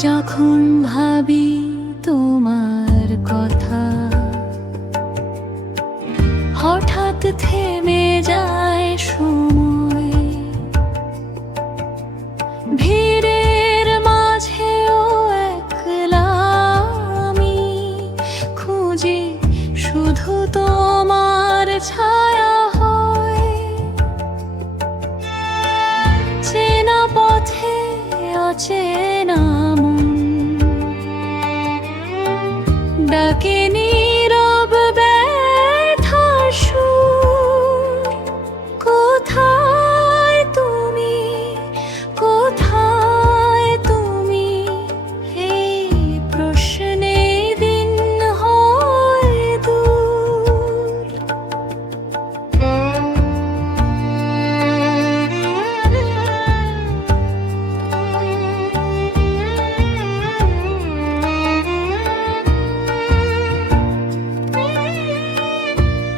যখন ভাবি তোমার পথে অচেনা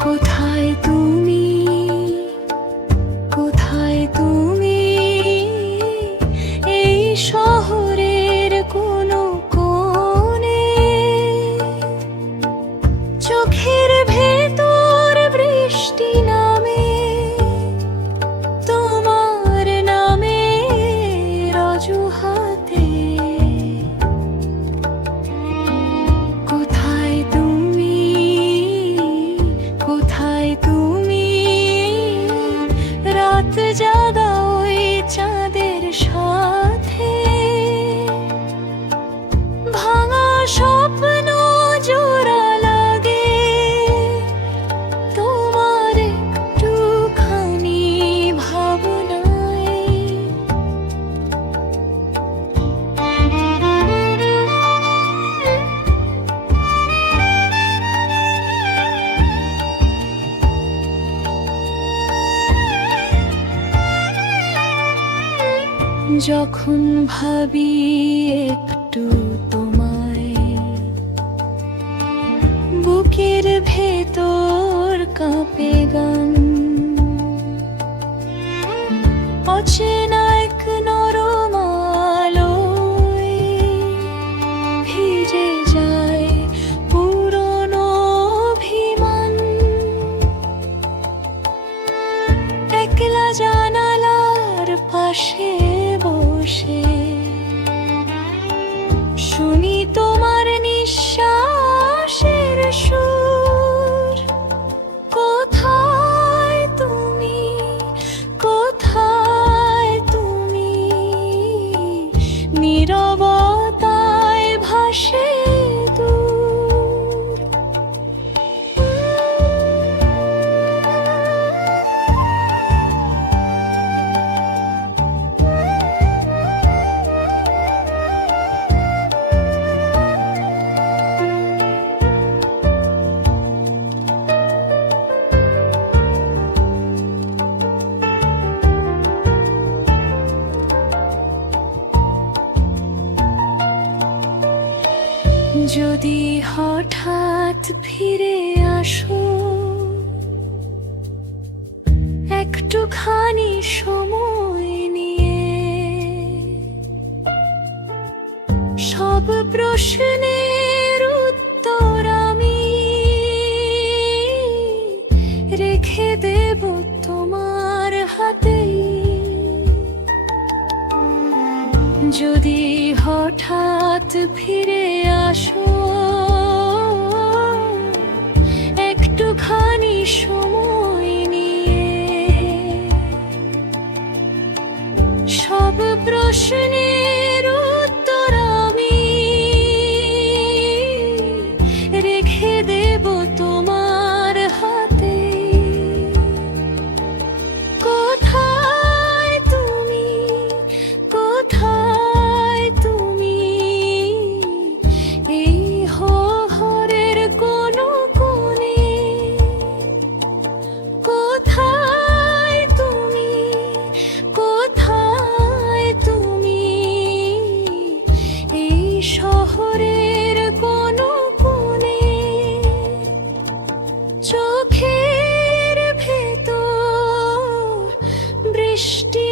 কোথায় তুমি যখন ভাবি একটু তোমায়, বুকের ভেতর কাঁপে গান। অচেনা এক নরম ভিজে যায় পুরনো অভিমান। একলা জানালার পাশে বসে। শুনি তোমার নিঃশ্বাসের সুর। যদি হঠাৎ ফিরে আসো, একটুখানি সময় নিয়ে সব প্রশ্নের উত্তর আমি রেখে দেব তোমার হাতেই যদি হঠাৎ ফিরে আসো শহরের কোন কোনে চোখের ভেতর বৃষ্টি